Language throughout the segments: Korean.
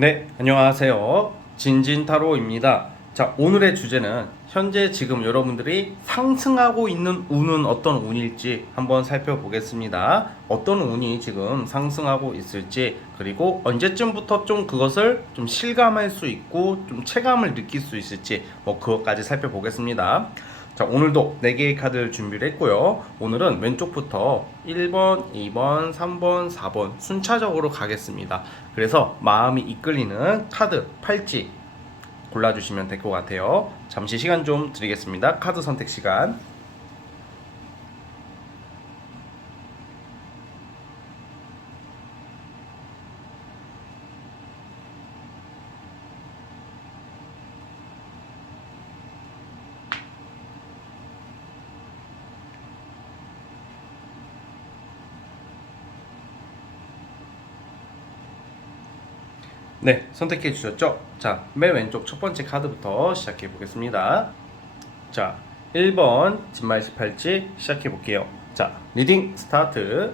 네, 안녕하세요. 진진타로입니다. 자, 오늘의 주제는 현재 지금 여러분들이 상승하고 있는 운은 어떤 운일지 한번 살펴보겠습니다. 어떤 운이 지금 상승하고 있을지, 그리고 언제쯤부터 좀 그것을 좀 실감할 수 있고 좀 체감을 느낄 수 있을지 그것까지 살펴보겠습니다. 자, 오늘도 4개의 카드를 준비를 했고요. 오늘은 왼쪽부터 1번, 2번, 3번, 4번 순차적으로 가겠습니다. 그래서 마음이 이끌리는 카드, 팔찌 골라주시면 될 것 같아요. 잠시 시간 좀 드리겠습니다. 카드 선택 시간. 네, 선택해 주셨죠? 자, 맨 왼쪽 첫 번째 카드부터 시작해 보겠습니다. 자, 1번 진말스 팔찌 시작해 볼게요. 자, 리딩 스타트.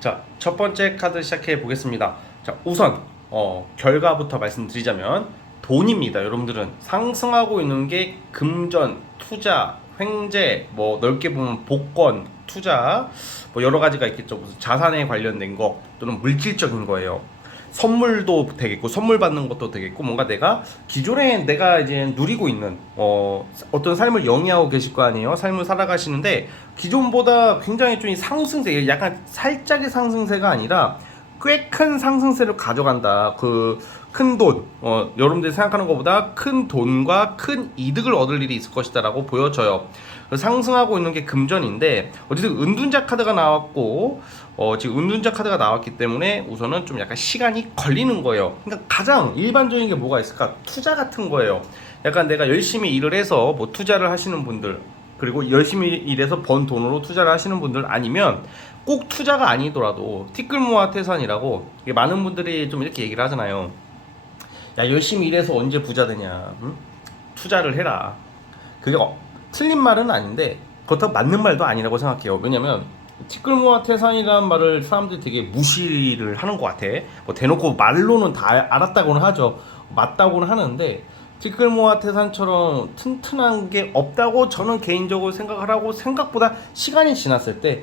자, 첫 번째 카드 시작해 보겠습니다. 자, 우선 결과부터 말씀드리자면 돈입니다. 여러분들은 상승하고 있는 게 금전, 투자, 횡재, 넓게 보면 복권, 투자, 여러 가지가 있겠죠. 무슨 자산에 관련된 거 또는 물질적인 거예요. 선물도 되겠고 선물 받는 것도 되겠고 뭔가 내가 기존에 내가 이제 누리고 있는 어떤 삶을 영위하고 계실 거 아니에요. 삶을 살아가시는데 기존보다 굉장히 좀 상승세, 약간 살짝의 상승세가 아니라 꽤 큰 상승세를 가져간다. 그 큰 돈, 여러분들이 생각하는 것보다 큰 돈과 큰 이득을 얻을 일이 있을 것이다라고 보여져요. 상승하고 있는 게 금전인데 어쨌든 은둔자 카드가 나왔고 지금 은둔자 카드가 나왔기 때문에 우선은 좀 약간 시간이 걸리는 거예요. 그러니까 가장 일반적인 게 뭐가 있을까? 투자 같은 거예요. 약간 내가 열심히 일을 해서 투자를 하시는 분들, 그리고 열심히 일해서 번 돈으로 투자를 하시는 분들, 아니면 꼭 투자가 아니더라도 티끌모아 태산이라고 많은 분들이 좀 이렇게 얘기를 하잖아요. 야, 열심히 일해서 언제 부자 되냐? 응? 투자를 해라. 그게 틀린 말은 아닌데 그렇다고 맞는 말도 아니라고 생각해요. 왜냐면 티끌모아 태산이라는 말을 사람들이 되게 무시를 하는 것 같아. 대놓고 말로는 다 알았다고는 하죠. 맞다고는 하는데 티끌모아 태산처럼 튼튼한 게 없다고 저는 개인적으로 생각을 하고, 생각보다 시간이 지났을 때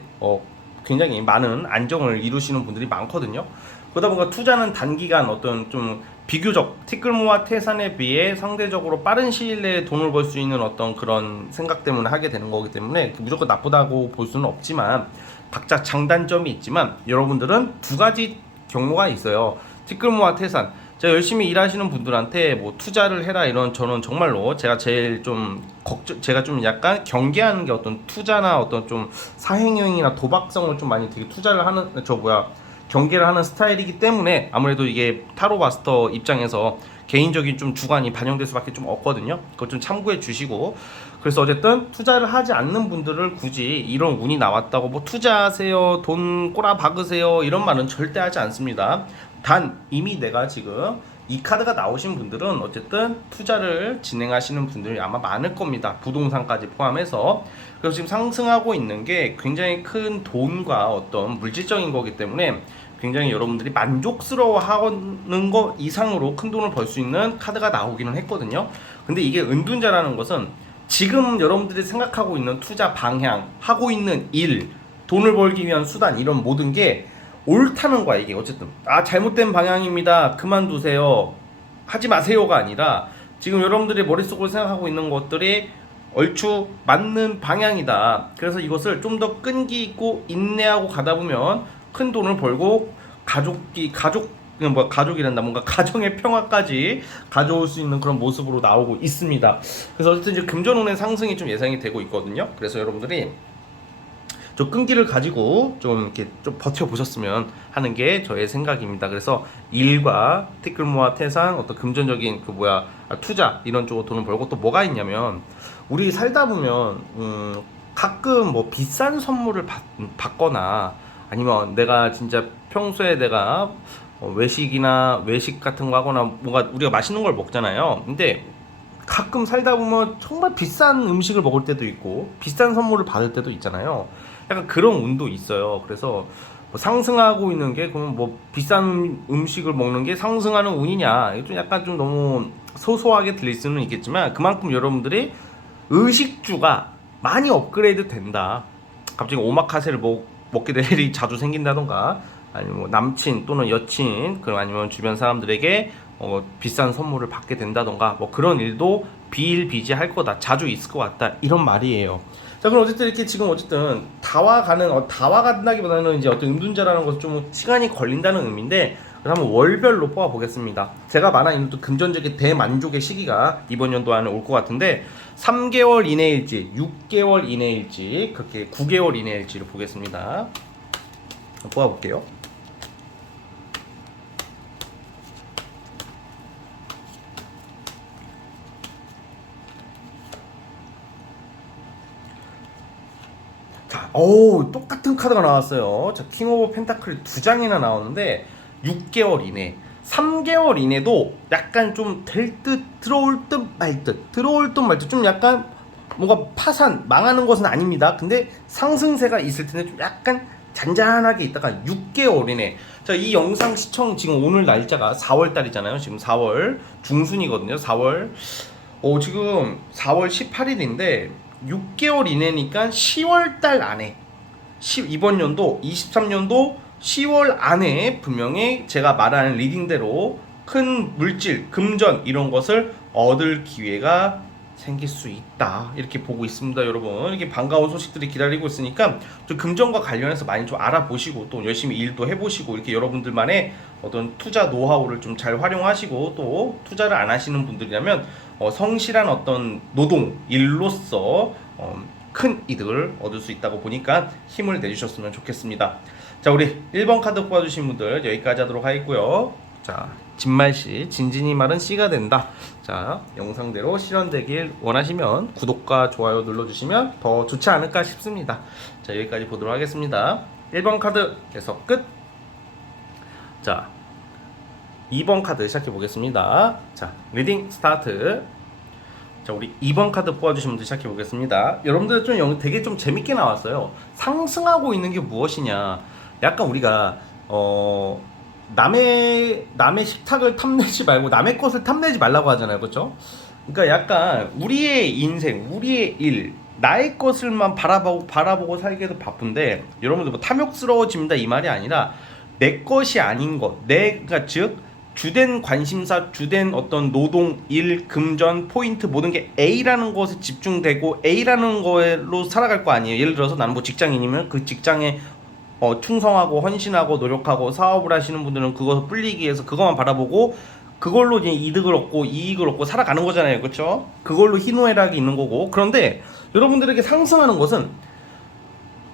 굉장히 많은 안정을 이루시는 분들이 많거든요. 그러다 보니까 투자는 단기간 어떤 좀 비교적 티끌모아 태산에 비해 상대적으로 빠른 시일 내에 돈을 벌 수 있는 어떤 그런 생각 때문에 하게 되는 거기 때문에 무조건 나쁘다고 볼 수는 없지만 각자 장단점이 있지만 여러분들은 두 가지 경로가 있어요. 티끌모아 태산. 제가 열심히 일하시는 분들한테 투자를 해라 이런, 저는 정말로 제가 제일 좀 제가 좀 약간 경계하는 게 어떤 투자나 어떤 좀 사행형이나 도박성을 좀 많이 되게 투자를 하는 경계를 하는 스타일이기 때문에 아무래도 이게 타로 마스터 입장에서 개인적인 좀 주관이 반영될 수밖에 좀 없거든요. 그것 좀 참고해 주시고, 그래서 어쨌든 투자를 하지 않는 분들을 굳이 이런 운이 나왔다고 투자하세요, 돈 꼬라 박으세요 이런 말은 절대 하지 않습니다. 단 이미 내가 지금 이 카드가 나오신 분들은 어쨌든 투자를 진행하시는 분들이 아마 많을 겁니다. 부동산까지 포함해서. 그래서 지금 상승하고 있는 게 굉장히 큰 돈과 어떤 물질적인 거기 때문에 굉장히 여러분들이 만족스러워하는 것 이상으로 큰 돈을 벌 수 있는 카드가 나오기는 했거든요. 근데 이게 은둔자라는 것은 지금 여러분들이 생각하고 있는 투자 방향, 하고 있는 일, 돈을 벌기 위한 수단, 이런 모든 게 옳다는 거야. 이게 어쨌든 잘못된 방향입니다, 그만두세요, 하지 마세요가 아니라 지금 여러분들이 머릿속으로 생각하고 있는 것들이 얼추 맞는 방향이다. 그래서 이것을 좀 더 끈기 있고 인내하고 가다 보면 큰 돈을 벌고 가족이란다, 뭔가 가정의 평화까지 가져올 수 있는 그런 모습으로 나오고 있습니다. 그래서 어쨌든 이제 금전운의 상승이 좀 예상이 되고 있거든요. 그래서 여러분들이 좀 끈기를 가지고 좀 이렇게 좀 버텨보셨으면 하는 게 저의 생각입니다. 그래서 일과 티끌모아 태산, 어떤 금전적인 투자 이런 쪽으로 돈을 벌고, 또 뭐가 있냐면 우리 살다 보면 가끔 비싼 선물을 받거나, 아니면 내가 진짜 평소에 내가 외식이나 외식 같은 거 하거나 뭔가 우리가 맛있는 걸 먹잖아요. 근데 가끔 살다 보면 정말 비싼 음식을 먹을 때도 있고 비싼 선물을 받을 때도 있잖아요. 약간 그런 운도 있어요. 그래서 뭐 상승하고 있는 게 그러면 뭐 비싼 음식을 먹는 게 상승하는 운이냐, 이거 좀 약간 좀 너무 소소하게 들릴 수는 있겠지만 그만큼 여러분들이 의식주가 많이 업그레이드 된다. 갑자기 오마카세를 먹게 될 일이 자주 생긴다던가, 아니면 뭐 남친 또는 여친, 그럼 아니면 주변 사람들에게 비싼 선물을 받게 된다던가, 뭐 그런 일도 비일비재할 거다, 자주 있을 것 같다, 이런 말이에요. 자, 그럼 어쨌든 이렇게 지금 어쨌든 다와 간다기보다는 이제 어떤 음둔자라는 것은 좀 시간이 걸린다는 의미인데, 그럼 한번 월별로 뽑아 보겠습니다. 제가 말한 이 금전적인 대만족의 시기가 이번 연도 안에 올 것 같은데, 3개월 이내일지, 6개월 이내일지, 그렇게 9개월 이내일지를 보겠습니다. 뽑아 볼게요. 자, 똑같은 카드가 나왔어요. 자, 킹 오브 펜타클이 2장이나 나오는데 6개월 이내, 3개월 이내도 약간 좀 될 듯, 들어올 듯 말 듯, 들어올 듯 말 듯, 좀 약간 뭔가 파산, 망하는 것은 아닙니다. 근데 상승세가 있을 텐데 좀 약간 잔잔하게 있다가 6개월 이내. 자, 이 영상 시청 지금 오늘 날짜가 4월 달이잖아요. 지금 4월 중순이거든요. 4월. 지금 4월 18일인데 6개월 이내니까 10월 달 안에, 이번 연도 23년도 10월 안에 분명히 제가 말하는 리딩대로 큰 물질, 금전 이런 것을 얻을 기회가 생길 수 있다, 이렇게 보고 있습니다. 여러분, 이렇게 반가운 소식들이 기다리고 있으니까 좀 금전과 관련해서 많이 좀 알아보시고 또 열심히 일도 해보시고, 이렇게 여러분들만의 어떤 투자 노하우를 좀 잘 활용하시고, 또 투자를 안 하시는 분들이라면 성실한 어떤 노동 일로서 큰 이득을 얻을 수 있다고 보니까 힘을 내주셨으면 좋겠습니다. 자, 우리 1번 카드 뽑아주신 분들 여기까지 하도록 하겠고요. 자, 진말씨, 진진이 말은 씨가 된다. 자, 영상대로 실현되길 원하시면 구독과 좋아요 눌러주시면 더 좋지 않을까 싶습니다. 자, 여기까지 보도록 하겠습니다. 1번 카드에서 끝. 자, 2번 카드 시작해 보겠습니다. 자, 리딩 스타트. 자, 우리 2번 카드 뽑아주신 분들 시작해 보겠습니다. 여러분들 좀 되게 좀 재밌게 나왔어요. 상승하고 있는 게 무엇이냐. 약간 우리가 남의 식탁을 탐내지 말고 남의 것을 탐내지 말라고 하잖아요, 그렇죠? 그러니까 약간 우리의 인생, 우리의 일, 나의 것을만 바라보고 살기도 바쁜데, 여러분들 뭐 탐욕스러워집니다 이 말이 아니라 내 것이 아닌 것, 내가 즉 주된 관심사, 주된 어떤 노동, 일, 금전, 포인트 모든 게 A라는 것에 집중되고 A라는 거로 살아갈 거 아니에요. 예를 들어서 나는 뭐 직장인이면 그 직장에 충성하고 헌신하고 노력하고 사업을 하시는 분들은 그것을 불리기 위해서 그것만 바라보고 그걸로 이제 이득을 얻고 이익을 얻고 살아가는 거잖아요, 그렇죠? 그걸로 희노애락이 있는 거고. 그런데 여러분들에게 상승하는 것은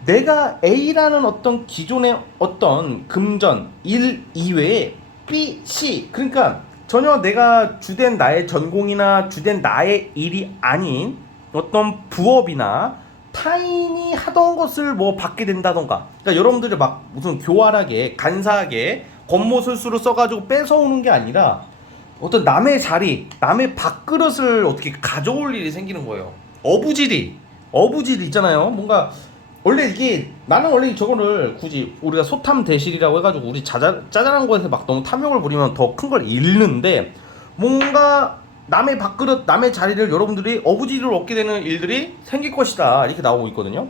내가 A라는 어떤 기존의 어떤 금전, 일 이외에 B, C, 그러니까 전혀 내가 주된 나의 전공이나 주된 나의 일이 아닌 어떤 부업이나 타인이 하던 것을 뭐 받게 된다던가, 그러니까 여러분들이 막 무슨 교활하게 간사하게 겉모술수를 써가지고 뺏어오는 게 아니라 어떤 남의 자리, 남의 밥그릇을 어떻게 가져올 일이 생기는 거예요. 어부질이 있잖아요. 뭔가 원래 이게, 나는 원래 저거를 굳이 우리가 소탐 대실이라고 해가지고 우리 짜잘한 거에서 막 너무 탐욕을 부리면 더 큰 걸 잃는데, 뭔가 남의 밥그릇, 남의 자리를 여러분들이 어부지리를 얻게 되는 일들이 생길 것이다, 이렇게 나오고 있거든요.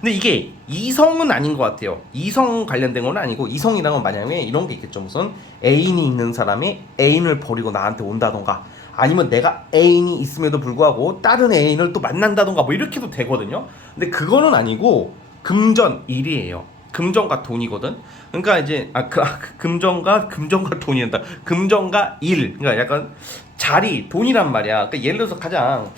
근데 이게 이성은 아닌 것 같아요. 이성 관련된 건 아니고, 이성이라는 건 만약에 이런 게 있겠죠. 무슨 애인이 있는 사람이 애인을 버리고 나한테 온다던가, 아니면 내가 애인이 있음에도 불구하고 다른 애인을 또 만난다던가, 뭐 이렇게도 되거든요. 근데 그거는 아니고 금전 일이에요. 금전과 돈이거든. 그러니까 이제 금전과 돈이란다. 금전과 일. 그러니까 약간 자리, 돈이란 말이야. 그러니까 예를 들어서 가장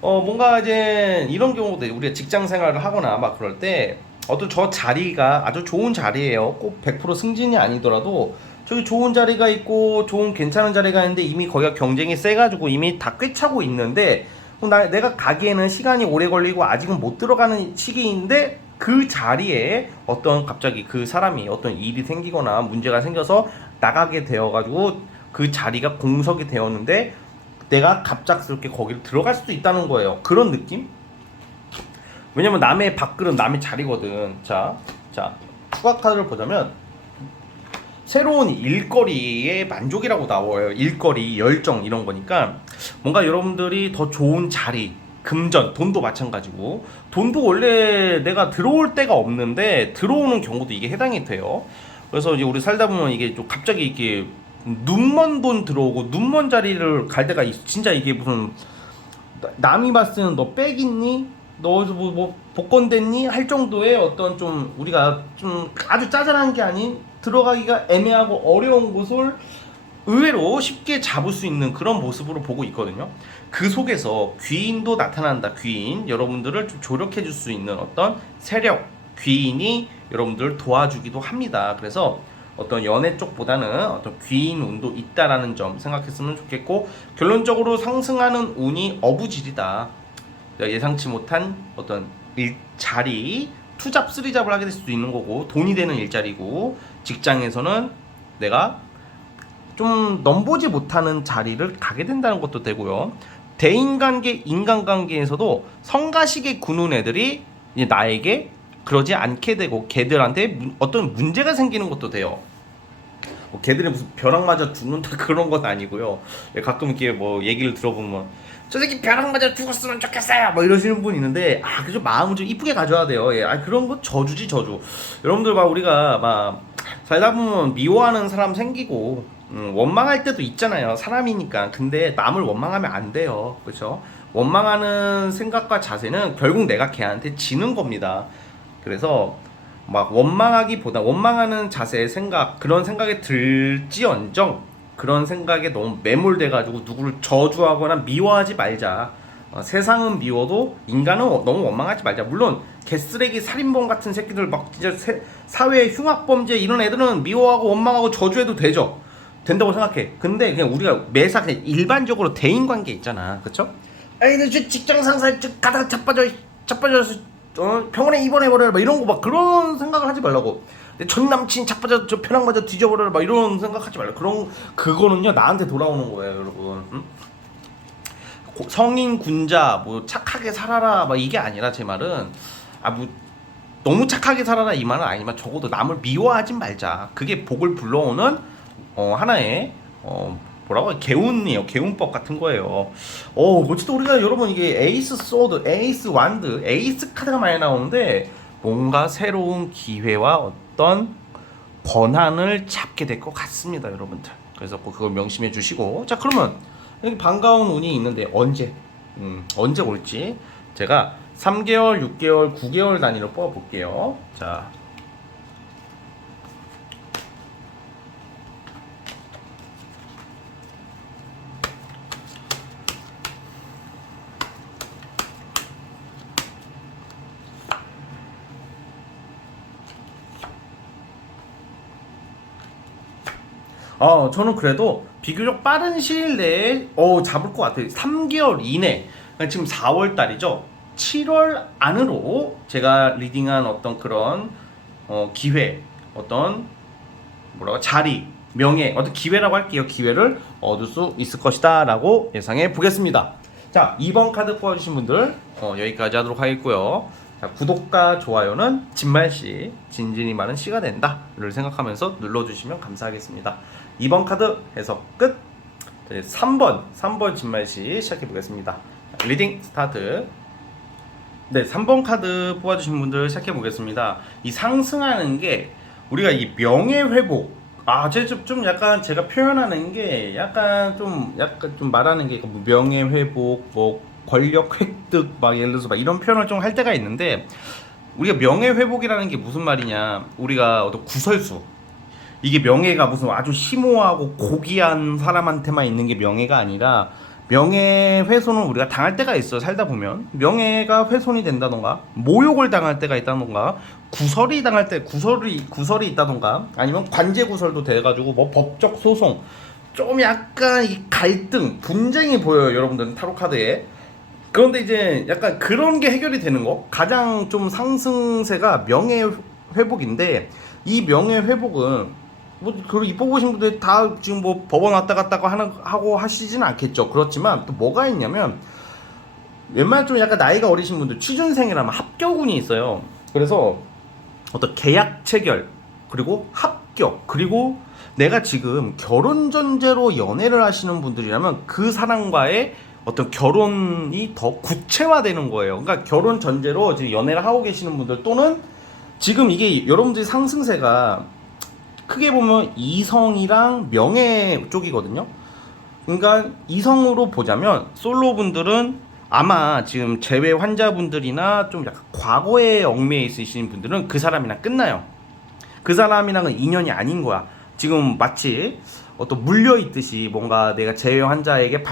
뭔가 이제 이런 경우도 우리가 직장 생활을 하거나 막 그럴 때 어떤 저 자리가 아주 좋은 자리예요. 꼭 100% 승진이 아니더라도 저기 좋은 자리가 있고 좋은 괜찮은 자리가 있는데 이미 거기가 경쟁이 세가지고 이미 다 꿰차고 있는데, 내가 가기에는 시간이 오래 걸리고 아직은 못 들어가는 시기인데, 그 자리에 어떤 갑자기 그 사람이 어떤 일이 생기거나 문제가 생겨서 나가게 되어가지고 그 자리가 공석이 되었는데 내가 갑작스럽게 거기를 들어갈 수도 있다는 거예요. 그런 느낌? 왜냐면 남의 밥그릇 남의 자리거든. 자 추가 카드를 보자면 새로운 일거리의 만족이라고 나와요. 일거리, 열정 이런 거니까 뭔가 여러분들이 더 좋은 자리, 금전, 돈도 마찬가지고 돈도 원래 내가 들어올 때가 없는데 들어오는 경우도 이게 해당이 돼요. 그래서 이제 우리 살다 보면 이게 좀 갑자기 이렇게 눈먼 돈 들어오고 눈먼 자리를 갈 때가 진짜 이게 무슨 남이 봤을 때는 너 빽 있니? 너 뭐 복권 됐니? 할 정도의 어떤 좀 우리가 좀 아주 짜잘한 게 아닌 들어가기가 애매하고 어려운 곳을 의외로 쉽게 잡을 수 있는 그런 모습으로 보고 있거든요. 그 속에서 귀인도 나타난다. 귀인, 여러분들을 좀 조력해 줄 수 있는 어떤 세력, 귀인이 여러분들을 도와주기도 합니다. 그래서 어떤 연애 쪽보다는 어떤 귀인 운도 있다라는 점 생각했으면 좋겠고, 결론적으로 상승하는 운이 어부질이다. 예상치 못한 어떤 일자리, 투잡, 쓰리잡을 하게 될 수도 있는 거고, 돈이 되는 일자리고, 직장에서는 내가 좀 넘보지 못하는 자리를 가게 된다는 것도 되고요. 대인관계, 인간관계에서도 성가시게 구는 애들이 이제 나에게 그러지 않게 되고 걔들한테 어떤 문제가 생기는 것도 돼요. 걔들이 무슨 벼락 맞아 죽는다 그런 건 아니고요. 가끔 이렇게 뭐 얘기를 들어보면 저 새끼 벼락 맞아 죽었으면 좋겠어요 뭐 이러시는 분 있는데, 그죠, 마음을 좀 이쁘게 가져야 돼요. 그런 거 저주지, 저주. 여러분들 막 우리가 막 살다 보면 미워하는 사람 생기고 원망할 때도 있잖아요. 사람이니까. 근데 남을 원망하면 안 돼요. 그렇죠? 원망하는 생각과 자세는 결국 내가 걔한테 지는 겁니다. 그래서 막 원망하기보다, 원망하는 자세, 생각, 그런 생각에 들지언정 그런 생각에 너무 매몰돼가지고 누구를 저주하거나 미워하지 말자. 세상은 미워도 인간은 너무 원망하지 말자. 물론 개쓰레기, 살인범 같은 새끼들 막 진짜 사회 흉악범죄 이런 애들은 미워하고 원망하고 저주해도 되죠. 된다고 생각해. 근데 그냥 우리가 매사 그냥 일반적으로 대인관계 있잖아, 그쵸? 아이 저 직장 상사 가다가 자빠져서 병원에 입원해버려라 막 이런 거 막 그런 생각을 하지 말라고. 전 남친 자빠져 저 벼락 맞아 뒤져버려라 막 이런 생각하지 말라. 그거는요 나한테 돌아오는 거예요, 여러분. 응? 성인 군자 뭐 착하게 살아라 막 이게 아니라, 제 말은 뭐 너무 착하게 살아라 이 말은 아니지만 적어도 남을 미워하지 말자. 그게 복을 불러오는 하나의 뭐라고, 개운이에요. 개운법 같은 거예요. 어쨌든 우리가 여러분 이게 에이스 소드, 에이스 완드, 에이스 카드가 많이 나오는데 뭔가 새로운 기회와 어떤 권한을 잡게 될 것 같습니다, 여러분들. 그래서 꼭 그걸 명심해 주시고, 자 그러면 여기 반가운 운이 있는데 언제 올지 제가 3개월, 6개월, 9개월 단위로 뽑아 볼게요. 자. 저는 그래도 비교적 빠른 시일 내에 잡을 것 같아요. 3개월 이내. 그러니까 지금 4월 달이죠. 7월 안으로 제가 리딩한 어떤 그런 기회, 어떤 자리, 명예, 어떤 기회라고 할게요. 기회를 얻을 수 있을 것이다 라고 예상해 보겠습니다. 자, 2번 카드 뽑아주신 분들 여기까지 하도록 하겠고요. 자, 구독과 좋아요는 진말씨, 진진이 많은 씨가 된다를 생각하면서 눌러주시면 감사하겠습니다. 2번 카드 해석 끝. 3번 진말씨 시작해 보겠습니다. 리딩 스타트. 네, 3번 카드 뽑아주신 분들 시작해 보겠습니다. 이 상승하는 게 우리가 이 명예회복, 좀 약간 제가 표현하는 게 약간 좀 말하는 게 명예회복, 뭐 권력 획득, 막 예를 들어서 막 이런 표현을 좀 할 때가 있는데, 우리가 명예회복이라는 게 무슨 말이냐, 우리가 어떤 구설수, 이게 명예가 무슨 아주 심오하고 고귀한 사람한테만 있는 게 명예가 아니라, 명예훼손은 우리가 당할 때가 있어요. 살다 보면 명예가 훼손이 된다던가, 모욕을 당할 때가 있다던가, 구설이 당할 때 구설이 있다던가, 아니면 관제 구설도 돼가지고 뭐 법적 소송, 좀 약간 이 갈등, 분쟁이 보여요, 여러분들은 타로 카드에. 그런데 이제 약간 그런 게 해결이 되는 거, 가장 좀 상승세가 명예 회복인데, 이 명예 회복은 그리고 이 뽑으신 분들 다 지금 뭐 법원 왔다 갔다 하고 하시진 않겠죠. 그렇지만 또 뭐가 있냐면, 웬만하면 좀 약간 나이가 어리신 분들, 취준생이라면 합격운이 있어요. 그래서 어떤 계약 체결, 그리고 합격, 그리고 내가 지금 결혼 전제로 연애를 하시는 분들이라면 그 사람과의 어떤 결혼이 더 구체화되는 거예요. 그러니까 결혼 전제로 지금 연애를 하고 계시는 분들, 또는 지금 이게 여러분들이 상승세가 크게 보면 이성이랑 명예 쪽이거든요. 그러니까 이성으로 보자면 솔로 분들은 아마 지금 재회 환자분들이나 좀 약간 과거에 얽매여 있으신 분들은 그 사람이랑 끝나요. 그 사람이랑은 인연이 아닌 거야. 지금 마치 어떤 물려 있듯이 뭔가 내가 재회 환자에게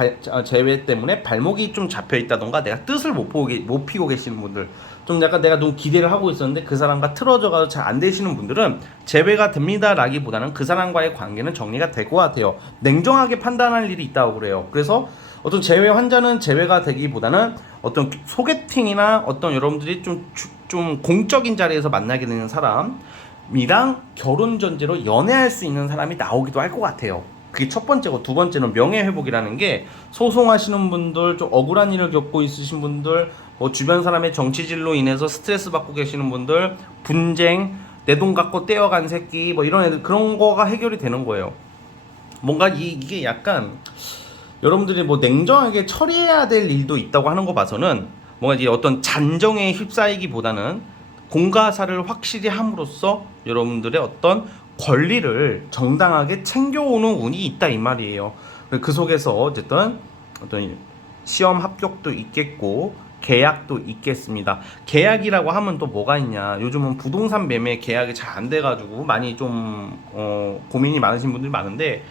재회 때문에 발목이 좀 잡혀 있다던가 내가 뜻을 못 피고 계시는 분들, 좀 약간 내가 너무 기대를 하고 있었는데 그 사람과 틀어져가지고 잘 안 되시는 분들은 재회가 됩니다라기보다는 그 사람과의 관계는 정리가 될 것 같아요. 냉정하게 판단할 일이 있다고 그래요. 그래서 어떤 재회 환자는 재회가 되기보다는 어떤 소개팅이나 어떤 여러분들이 좀 공적인 자리에서 만나게 되는 사람이랑 결혼 전제로 연애할 수 있는 사람이 나오기도 할 것 같아요. 그게 첫 번째고, 두 번째는 명예회복이라는 게 소송하시는 분들, 좀 억울한 일을 겪고 있으신 분들, 뭐 주변 사람의 정치질로 인해서 스트레스 받고 계시는 분들, 분쟁, 내 돈 갖고 떼어간 새끼, 뭐 이런 애들, 그런 거가 해결이 되는 거예요. 뭔가 이게 약간 여러분들이 뭐 냉정하게 처리해야 될 일도 있다고 하는 거 봐서는 뭔가 이제 어떤 잔정에 휩싸이기보다는 공과사를 확실히 함으로써 여러분들의 어떤 권리를 정당하게 챙겨오는 운이 있다 이 말이에요. 그 속에서 어쨌든 어떤 시험 합격도 있겠고 계약도 있겠습니다. 계약이라고 하면 또 뭐가 있냐, 요즘은 부동산 매매 계약이 잘 안 돼가지고 많이 좀 고민이 많으신 분들이 많은데,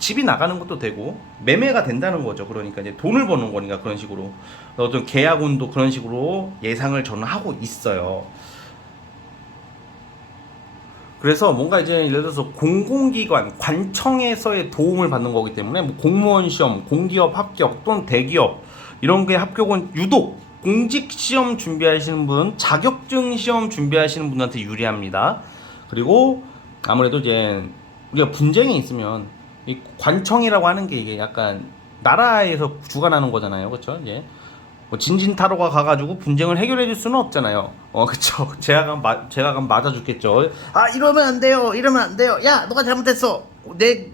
집이 나가는 것도 되고 매매가 된다는 거죠. 그러니까 이제 돈을 버는 거니까 그런 식으로 어떤 계약운도 그런 식으로 예상을 저는 하고 있어요. 그래서 뭔가 이제 예를 들어서 공공기관, 관청에서의 도움을 받는 거기 때문에 뭐 공무원 시험, 공기업 합격 또는 대기업 이런 게 합격은 유독 공직 시험 준비하시는 분, 자격증 시험 준비하시는 분한테 유리합니다. 그리고 아무래도 이제 우리가 분쟁이 있으면 이 관청이라고 하는 게 이게 약간 나라에서 주관하는 거잖아요, 그렇죠? 이제 뭐 진진타로가 가가지고 분쟁을 해결해 줄 수는 없잖아요. 그쵸. 제가 가면 맞아 죽겠죠. 아, 이러면 안 돼요. 이러면 안 돼요. 야, 너가 잘못했어.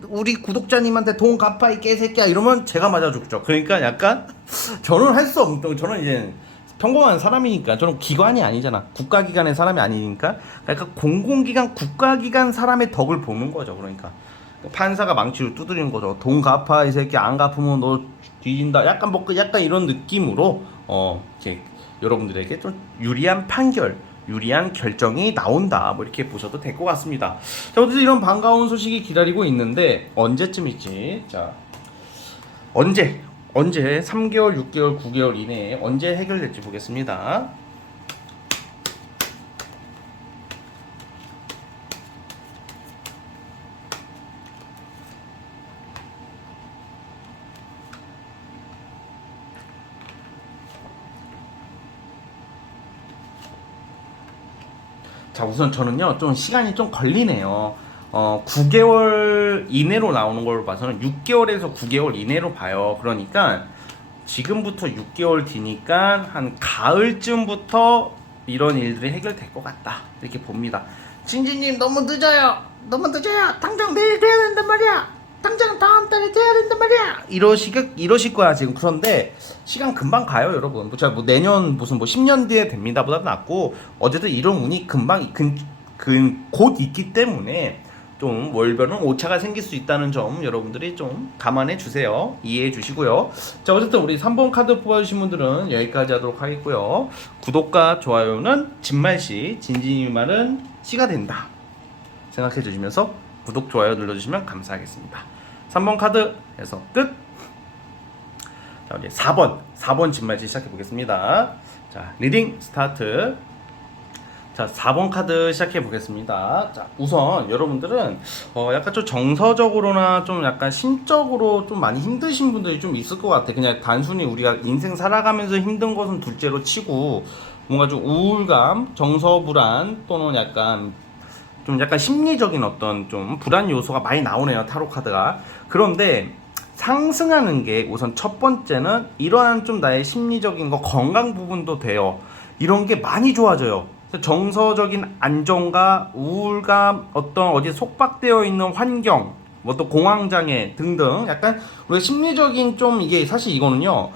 우리 구독자님한테 돈 갚아, 이 개새끼야. 이러면 제가 맞아 죽죠. 그러니까 약간, 저는 할 수 없는, 저는 이제 평범한 사람이니까, 저는 기관이 아니잖아. 국가기관의 사람이 아니니까. 그러니까 공공기관, 국가기관 사람의 덕을 보는 거죠. 그러니까. 판사가 망치로 두드리는 거죠. 돈 갚아, 이 새끼. 안 갚으면 너 뒤진다. 약간 약간 이런 느낌으로 이렇게 여러분들에게 좀 유리한 판결, 유리한 결정이 나온다. 뭐 이렇게 보셔도 될 것 같습니다. 자, 어쨌든 이런 반가운 소식이 기다리고 있는데 언제쯤일지, 자, 언제 3개월, 6개월, 9개월 이내에 언제 해결될지 보겠습니다. 자, 우선 저는요, 좀 시간이 좀 걸리네요. 9개월 이내로 나오는 걸 봐서는 6개월에서 9개월 이내로 봐요. 그러니까 지금부터 6개월 뒤니까 한 가을쯤부터 이런 일들이 해결될 것 같다. 이렇게 봅니다. 진지님, 너무 늦어요. 너무 늦어요. 당장 내일 돼야 된단 말이야. 당장 다음 달에 돼야 된단 말이야. 이러실 거야 지금. 그런데 시간 금방 가요, 여러분. 뭐 내년 무슨 뭐 10년 뒤에 됩니다보다 낫고, 어쨌든 이런 운이 금방 곧 있기 때문에 좀 월별은 오차가 생길 수 있다는 점 여러분들이 좀 감안해 주세요. 이해해 주시고요. 자, 어쨌든 우리 3번 카드 뽑아주신 분들은 여기까지 하도록 하겠고요. 구독과 좋아요는 진말시, 진진이 말은 시가 된다 생각해 주시면서 구독, 좋아요 눌러주시면 감사하겠습니다. 3번 카드에서 끝. 자, 이제 4번 진말지 시작해 보겠습니다. 자, 리딩 스타트. 자, 4번 카드 시작해 보겠습니다. 자, 우선 여러분들은 약간 좀 정서적으로나 좀 약간 심적으로 좀 많이 힘드신 분들이 좀 있을 것 같아. 그냥 단순히 우리가 인생 살아가면서 힘든 것은 둘째로 치고, 뭔가 좀 우울감, 정서불안 또는 약간 심리적인 어떤 좀 불안 요소가 많이 나오네요, 타로 카드가. 그런데 상승하는 게 우선 첫 번째는 이러한 좀 나의 심리적인 거, 건강 부분도 돼요. 이런 게 많이 좋아져요. 정서적인 안정과 우울감, 어떤 어디 속박되어 있는 환경, 뭐 또 공황장애 등등 약간 우리가 심리적인 좀 이게 사실 이거는요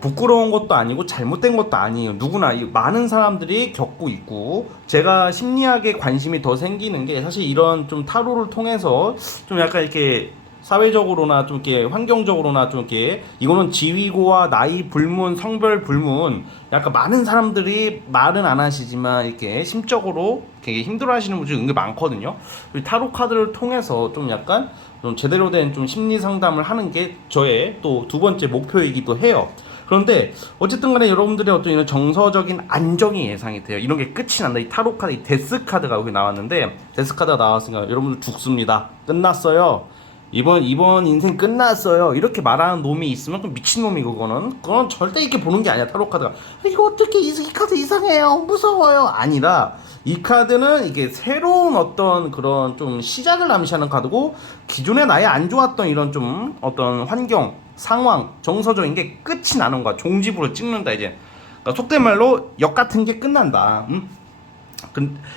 부끄러운 것도 아니고 잘못된 것도 아니에요. 누구나 많은 사람들이 겪고 있고 제가 심리학에 관심이 더 생기는 게 사실 이런 좀 타로를 통해서 좀 약간 이렇게 사회적으로나 좀 이렇게 환경적으로나 좀 이렇게 이거는 지위고와 나이 불문, 성별 불문 약간 많은 사람들이 말은 안 하시지만 이렇게 심적으로 되게 힘들어하시는 분들이 은근 많거든요. 타로 카드를 통해서 좀 약간 좀 제대로 된 좀 심리 상담을 하는 게 저의 또 두 번째 목표이기도 해요. 그런데 어쨌든 간에 여러분들의 어떤 이런 정서적인 안정이 예상이 돼요. 이런 게 끝이 난다. 이 타로 카드, 이 데스 카드가 여기 나왔는데 데스 카드가 나왔으니까 여러분들 죽습니다. 끝났어요. 이번 인생 끝났어요. 이렇게 말하는 놈이 있으면 그 미친놈이 그건 절대 이렇게 보는 게 아니야. 타로 카드가 이거 어떻게 이 카드 이상해요. 무서워요. 아니라 이 카드는 이게 새로운 어떤 그런 좀 시작을 암시하는 카드고 기존에 나의 안 좋았던 이런 좀 어떤 환경, 상황, 정서적인 게 끝이 나는 거야. 종지부를 찍는다 이제. 그러니까 속된 말로 역 같은 게 끝난다.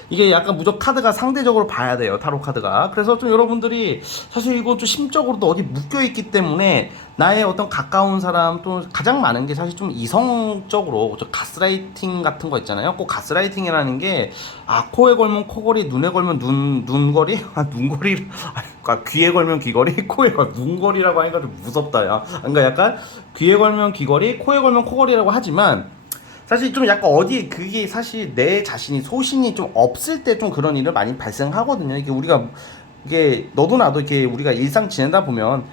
이게 약간 무조건 카드가 상대적으로 봐야 돼요. 타로 카드가. 그래서 좀 여러분들이 사실 이거 좀 심적으로도 어디 묶여 있기 때문에 나의 어떤 가까운 사람 또 가장 많은 게 사실 좀 이성적으로 좀 가스라이팅 같은 거 있잖아요. 꼭 가스라이팅이라는 게 코에 걸면 코걸이, 눈에 걸면 눈걸이, 눈걸이, 귀에 걸면 귀걸이, 코에 걸면 눈걸이라고 하니까 좀 무섭다. 야. 그러니까 약간 귀에 걸면 귀걸이, 코에 걸면 코걸이라고 하지만. 사실 좀 약간 어디 그게 사실 내 자신이 소신이 좀 없을 때 좀 그런 일을 많이 발생하거든요. 이게 우리가 이게 너도 나도 이렇게 우리가 일상 지내다 보면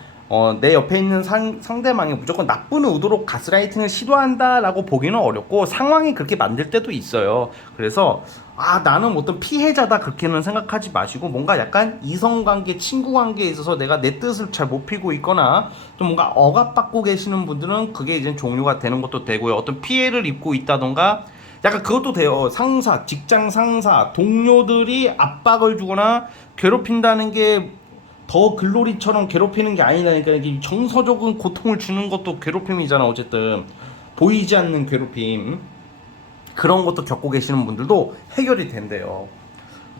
내 옆에 있는 상대방이 무조건 나쁜 의도로 가스라이팅을 시도한다라고 보기는 어렵고 상황이 그렇게 만들 때도 있어요. 그래서 나는 어떤 피해자다 그렇게는 생각하지 마시고 뭔가 약간 이성관계, 친구관계에 있어서 내가 내 뜻을 잘 못 피고 있거나 좀 뭔가 억압받고 계시는 분들은 그게 이제 종료가 되는 것도 되고요. 어떤 피해를 입고 있다던가 약간 그것도 돼요. 상사, 직장 상사, 동료들이 압박을 주거나 괴롭힌다는 게 더 글로리처럼 괴롭히는 게 아니라니까. 이게 정서적인 고통을 주는 것도 괴롭힘이잖아. 어쨌든 보이지 않는 괴롭힘 그런 것도 겪고 계시는 분들도 해결이 된대요.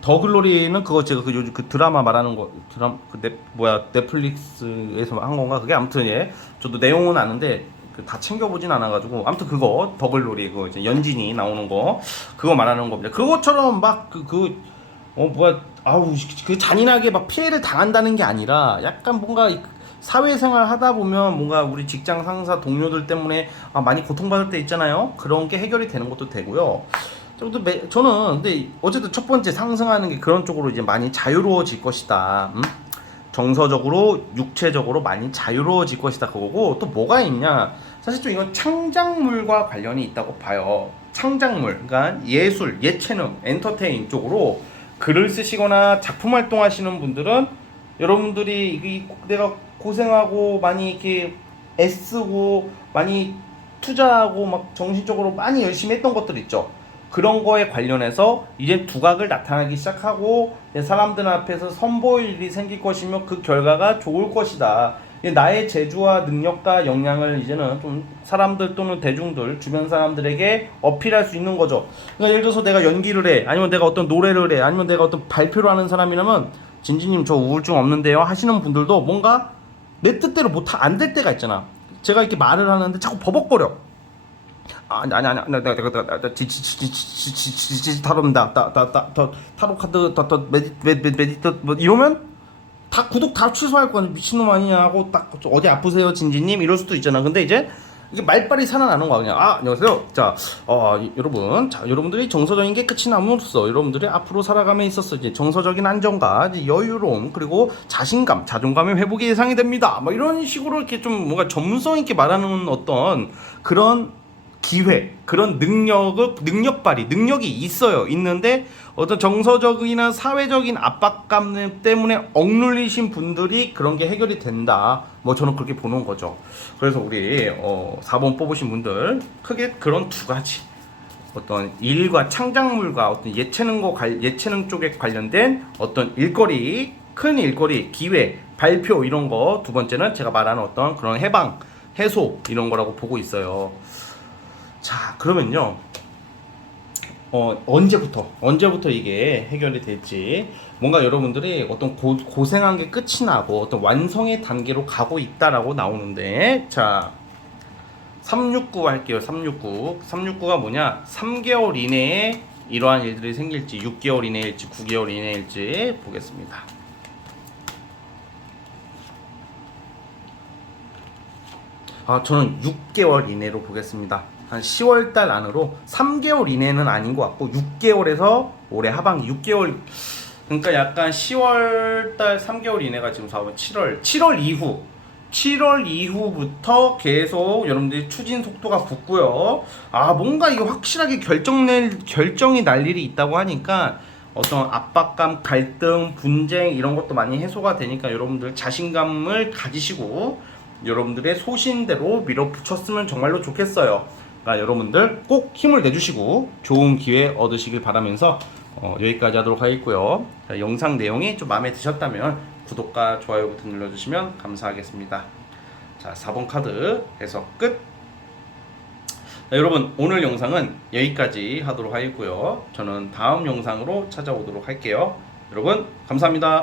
더 글로리는 그거 제가 요즘 그 드라마 말하는 거 넷플릭스에서 한 건가 그게 아무튼 저도 내용은 아는데 다 챙겨보진 않아가지고 아무튼 그거 더 글로리 그거 이제 연진이 나오는 거 그거 말하는 겁니다. 그것처럼 막 그 잔인하게 막 피해를 당한다는 게 아니라 약간 뭔가 사회생활 하다 보면 뭔가 우리 직장 상사 동료들 때문에 많이 고통받을 때 있잖아요. 그런 게 해결이 되는 것도 되고요. 저는 근데 어쨌든 첫 번째 상승하는 게 그런 쪽으로 이제 많이 자유로워질 것이다. 정서적으로 육체적으로 많이 자유로워질 것이다 그거고 또 뭐가 있냐 사실 좀 이건 창작물과 관련이 있다고 봐요. 창작물 그러니까 예술, 예체능, 엔터테인 쪽으로 글을 쓰시거나 작품 활동하시는 분들은 여러분들이 내가 고생하고 많이 이렇게 애쓰고 많이 투자하고 막 정신적으로 많이 열심히 했던 것들 있죠. 그런 거에 관련해서 이제 두각을 나타나기 시작하고 사람들 앞에서 선보일 일이 생길 것이며 그 결과가 좋을 것이다. 나의 재주와 능력과 역량을 이제는 좀 사람들 또는 대중들 주변 사람들에게 어필할 수 있는 거죠. 그러니까 예를 들어서 내가 연기를 해 아니면 내가 어떤 노래를 해 아니면 내가 어떤 발표를 하는 사람이라면 진지님 저 우울증 없는데요 하시는 분들도 뭔가 내 뜻대로 안 될 때가 있잖아. 제가 이렇게 말을 하는데 자꾸 버벅거려. 내가 타로입니다. 타로 카드 메디터 뭐 이러면 다 구독 다 취소할 거야. 미친놈 아니냐 하고 딱 어디 아프세요 진지님 이럴 수도 있잖아. 근데 이제 이게 말빨이 살아나는 거야. 그냥 안녕하세요. 여러분들이 정서적인 게 끝이 남으로써 여러분들이 앞으로 살아감에 있어서 이제 정서적인 안정과 이제 여유로움 그리고 자신감, 자존감의 회복이 예상이 됩니다. 뭐 이런 식으로 이렇게 좀 뭔가 전문성 있게 말하는 어떤 그런 기회, 그런 능력 발휘, 능력이 있는데 어떤 정서적이나 사회적인 압박감 때문에 억눌리신 분들이 그런 게 해결이 된다. 뭐 저는 그렇게 보는 거죠. 그래서 우리 4번 뽑으신 분들 크게 그런 두 가지. 어떤 일과 창작물과 어떤 예체능 쪽에 관련된 어떤 일거리, 큰 일거리, 기회, 발표 이런 거. 두 번째는 제가 말하는 어떤 그런 해방, 해소 이런 거라고 보고 있어요. 자, 그러면요. 언제부터 이게 해결이 될지, 뭔가 여러분들이 어떤 고생한 게 끝이 나고 어떤 완성의 단계로 가고 있다라고 나오는데, 자, 369 할게요. 369가 뭐냐? 3개월 이내에 이러한 일들이 생길지, 6개월 이내일지, 9개월 이내일지 보겠습니다. 저는 6개월 이내로 보겠습니다. 한 10월 달 안으로. 3개월 이내는 아닌 것 같고 6개월에서 올해 하반기 6개월, 그러니까 약간 10월 달 3개월 이내가 지금 4월 7월 이후부터 계속 여러분들이 추진 속도가 붙고요. 뭔가 이거 확실하게 결정이 날 일이 있다고 하니까 어떤 압박감, 갈등, 분쟁 이런 것도 많이 해소가 되니까 여러분들 자신감을 가지시고 여러분들의 소신대로 밀어붙였으면 정말로 좋겠어요. 그러니까 여러분들 꼭 힘을 내주시고 좋은 기회 얻으시길 바라면서 여기까지 하도록 하겠고요. 자, 영상 내용이 좀 마음에 드셨다면 구독과 좋아요 버튼 눌러주시면 감사하겠습니다. 자, 4번 카드 해석 끝. 자, 여러분 오늘 영상은 여기까지 하도록 하겠고요. 저는 다음 영상으로 찾아오도록 할게요. 여러분 감사합니다.